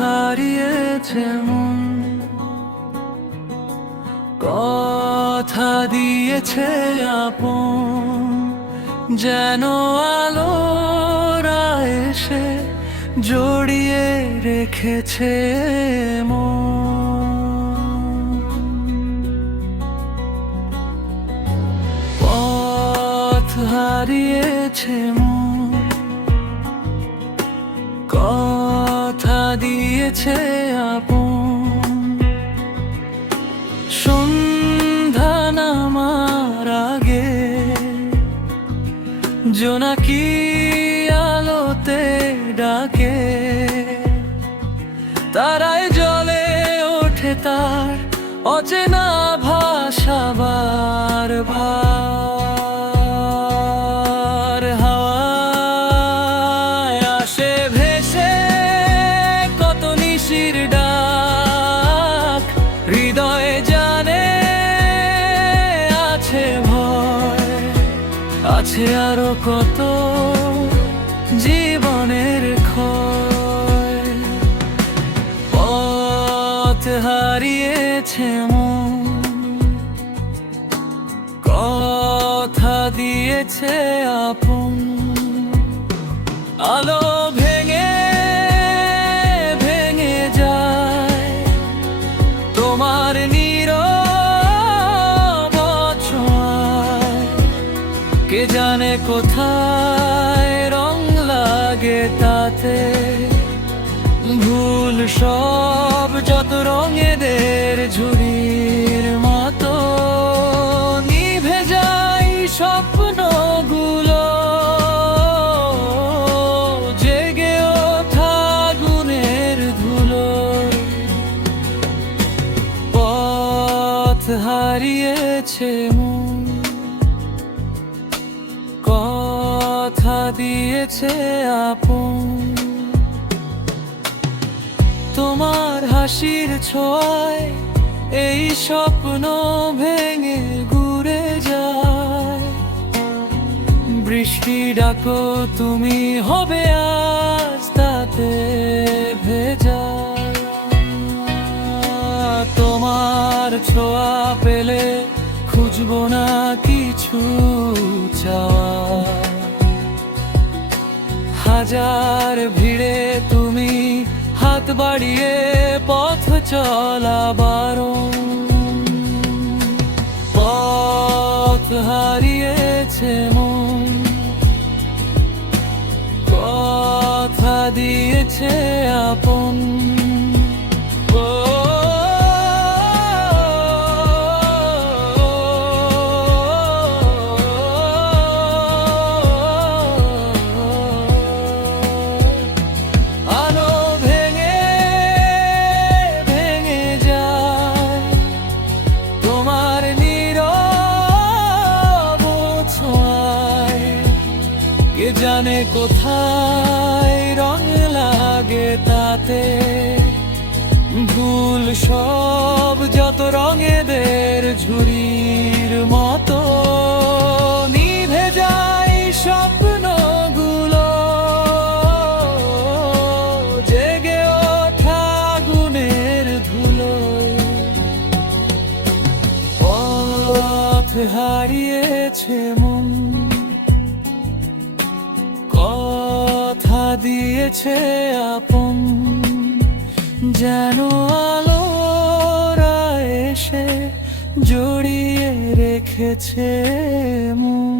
হারিয়েছে মন, কথা দিয়েছে আপন, যেন আলোরা এসে জড়িয়ে রেখেছে মন। পথ হারিয়েছে মন, কথা দিয়েছে আপন, সন্ধ্যা নামার আগে জোনাকি আলোতে ডাকে, তারায় জ্বলে ওঠে তার অচেনা ভাষা বার বার। হাওয়ায় আসে ভেসে কত নিশির ডাক, হৃদয়ে জানে আছে ভয়, আছে আরো কত জীবনের ক্ষয়। পথ হারিয়েছে মন, কথা দিয়েছে আপন, আলো ভেঙে ভেঙে যায় তোমার নীরব ছোঁয়ায়। কে জানে কোথায় রং লাগে তাতে, ভুল সব যত রঙেদের ঝুড়ির মতো নিভে যায় স্বপ্নগুলো, জেগে ওঠা আগুনের ধুলো। পথ হারিয়েছে মন, কথা দিয়েছে আপন, তোমার হাসির ছোঁয়ায় এই স্বপ্ন ভেঙে ঘুরে যায়। বৃষ্টি ডাকো তুমি হবে আজ তাতে ভেজা, তোমার ছোঁয়া পেলে খুঁজবো না কিছু চাওয়া। হাজার ভিড়ে তুমি হাত বাড়িয়ে পথ চলা বারণ। পথ হারিয়েছে মন, কথা দিয়েছে আপন। কে জানে কোথায় রং লাগে তাতে, ভুল সব যত রঙেদের ঝুড়ির মতো নিভে যায় স্বপ্নগুলো, জেগে ওঠা আগুনের ধুলো। পথ হারিয়েছে মন, কথা দিয়েছে আপন, যেন আলোরা এসে জড়িয়ে রেখেছে মন।